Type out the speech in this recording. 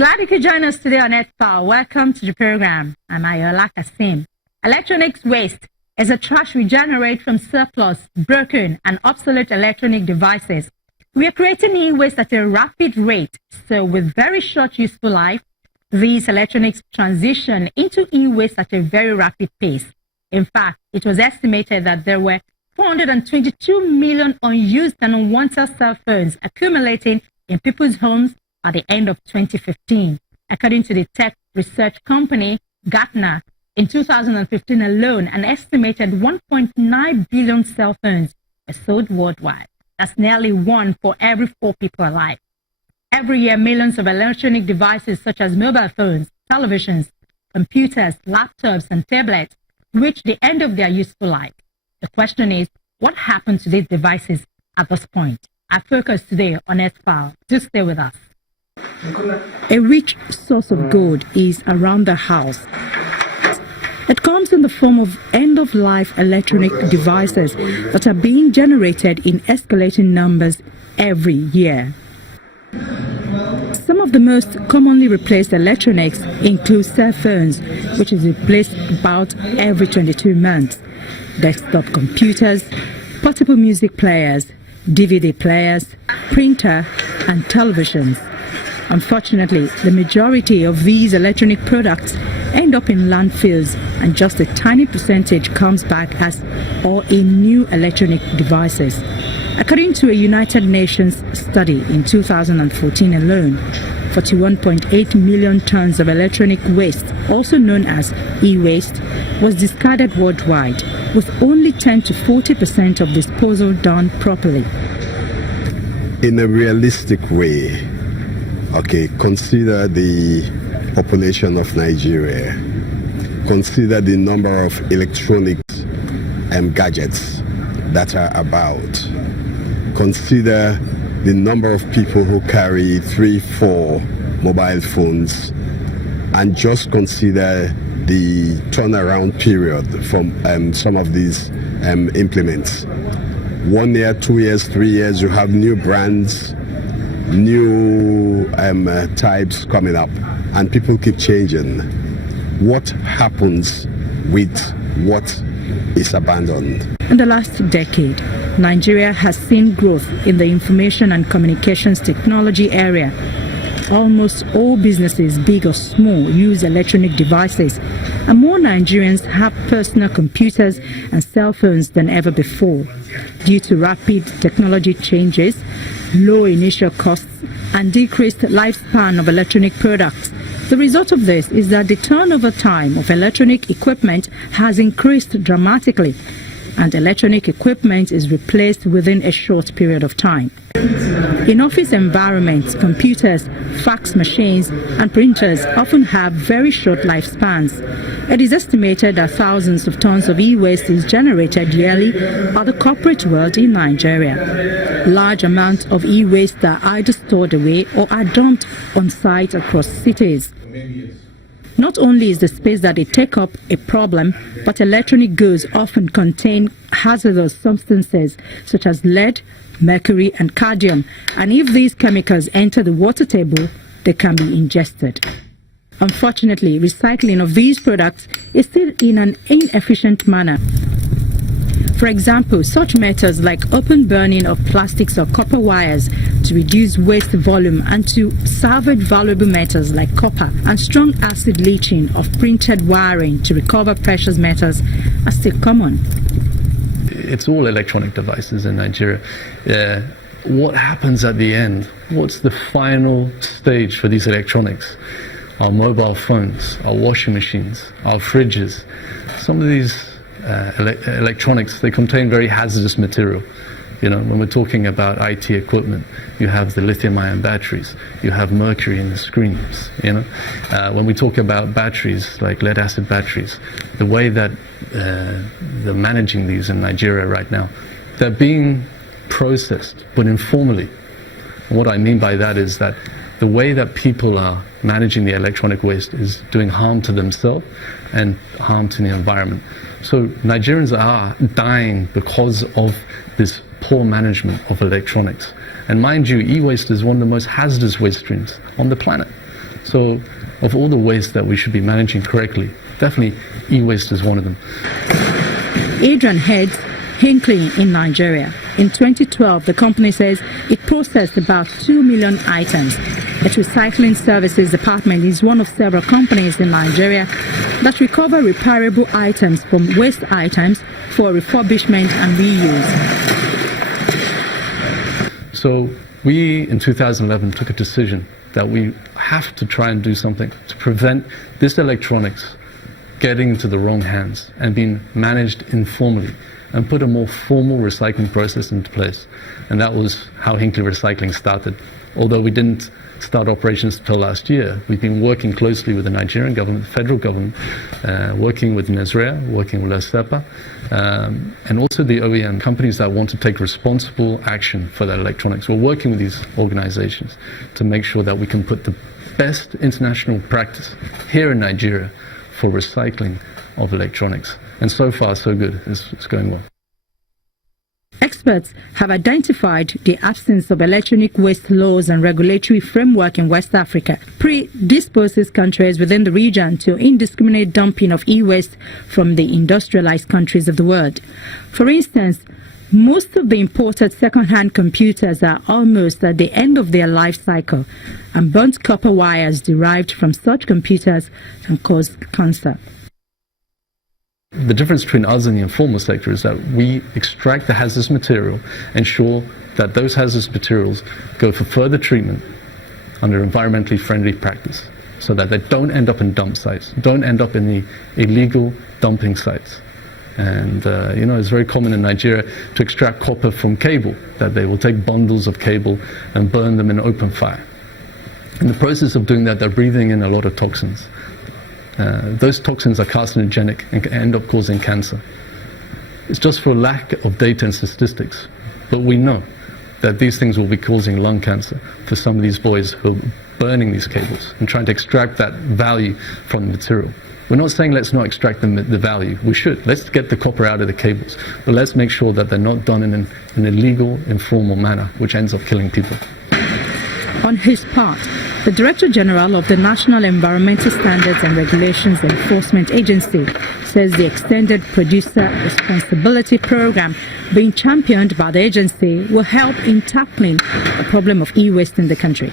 Glad you could join us today on Earthfile. Welcome to the program. I'm Ayola Kasim. Electronics waste is a trash we generate from surplus, broken, and obsolete electronic devices. We are creating e-waste at a rapid rate, so with very short useful life, these electronics transition into e-waste at a very rapid pace. In fact, it was estimated that there were 422 million unused and unwanted cell phones accumulating in people's homes at the end of 2015. According to the tech research company Gartner, in 2015 alone, an estimated 1.9 billion cell phones were sold worldwide. That's nearly 1 for every 4 people alive. Every year, millions of electronic devices such as mobile phones, televisions, computers, laptops, and tablets reach the end of their useful life. The question is, what happened to these devices at this point? Our focus today on Earthfile. Do stay with us. A rich source of gold is around the house. It comes in the form of end-of-life electronic devices that are being generated in escalating numbers every year. Some of the most commonly replaced electronics include cell phones, which is replaced about every 22 months, desktop computers, portable music players, DVD players, printer, and televisions. Unfortunately, the majority of these electronic products end up in landfills, and just a tiny percentage comes back as or in new electronic devices. According to a United Nations study in 2014 alone, 41.8 million tons of electronic waste, also known as e-waste, was discarded worldwide, with only 10 to 40% of disposal done properly. In a realistic way, consider the population of Nigeria. Consider the number of electronics and gadgets that are about. Consider the number of people who carry 3-4 mobile phones, and just consider the turnaround period from some of these implements. 1 year, 2 years, 3 years, you have new brands, new types coming up, and people keep changing. What happens with what is abandoned? In the last decade, Nigeria has seen growth in the information and communications technology area. Almost all businesses, big or small, use electronic devices, and more Nigerians have personal computers and cell phones than ever before. Due to rapid technology changes, low initial costs, and decreased lifespan of electronic products, the result of this is that the turnover time of electronic equipment has increased dramatically, and electronic equipment is replaced within a short period of time. In office environments, computers, fax machines, and printers often have very short lifespans. It is estimated that thousands of tons of e-waste is generated yearly by the corporate world in Nigeria. Large amounts of e-waste are either stored away or are dumped on sites across cities. Not only is the space that they take up a problem, but electronic goods often contain hazardous substances such as lead, mercury, and cadmium, and if these chemicals enter the water table, they can be ingested. Unfortunately, recycling of these products is still in an inefficient manner. For example, such methods like open burning of plastics or copper wires to reduce waste volume and to salvage valuable metals like copper, and strong acid leaching of printed wiring to recover precious metals are still common. It's all electronic devices in Nigeria. What happens at the end? What's the final stage for these electronics? Our mobile phones, our washing machines, our fridges. Some of these electronics, they contain very hazardous material. When we're talking about IT equipment, you have the lithium-ion batteries, you have mercury in the screens. When we talk about batteries, like lead-acid batteries, the way that they're managing these in Nigeria right now, they're being processed, but informally. And what I mean by that is that the way that people are managing the electronic waste is doing harm to themselves and harm to the environment. So Nigerians are dying because of this poor management of electronics. And mind you, e-waste is one of the most hazardous waste streams on the planet. So of all the waste that we should be managing correctly, definitely e-waste is one of them. Adrian heads Hinkley in Nigeria. In 2012, the company says it processed about 2 million items. Its recycling services department is one of several companies in Nigeria that recover repairable items from waste items for refurbishment and reuse. So we, in 2011, took a decision that we have to try and do something to prevent this electronics getting into the wrong hands and being managed informally, and put a more formal recycling process into place. And that was how Hinkley Recycling started. Although we didn't start operations until last year, we've been working closely with the Nigerian government, the federal government, working with Nasrea, working with LASEPA, and also the OEM companies that want to take responsible action for their electronics. We're working with these organizations to make sure that we can put the best international practice here in Nigeria for recycling of electronics. And so far, so good. It's going well. Experts have identified the absence of electronic waste laws and regulatory framework in West Africa predisposes countries within the region to indiscriminate dumping of e-waste from the industrialized countries of the world. For instance, most of the imported second-hand computers are almost at the end of their life cycle, and burnt copper wires derived from such computers can cause cancer. The difference between us and the informal sector is that we extract the hazardous material, ensure that those hazardous materials go for further treatment under environmentally friendly practice, so that they don't end up in dump sites, don't end up in the illegal dumping sites. And it's very common in Nigeria to extract copper from cable, that they will take bundles of cable and burn them in open fire. In the process of doing that, they're breathing in a lot of toxins. Those toxins are carcinogenic and can end up causing cancer. It's just for lack of data and statistics. But we know that these things will be causing lung cancer for some of these boys who are burning these cables and trying to extract that value from the material. We're not saying let's not extract the value. We should. Let's get the copper out of the cables. But let's make sure that they're not done in an illegal, informal manner, which ends up killing people. On his part, the Director General of the National Environmental Standards and Regulations Enforcement Agency says the Extended Producer Responsibility Program being championed by the agency will help in tackling the problem of e-waste in the country.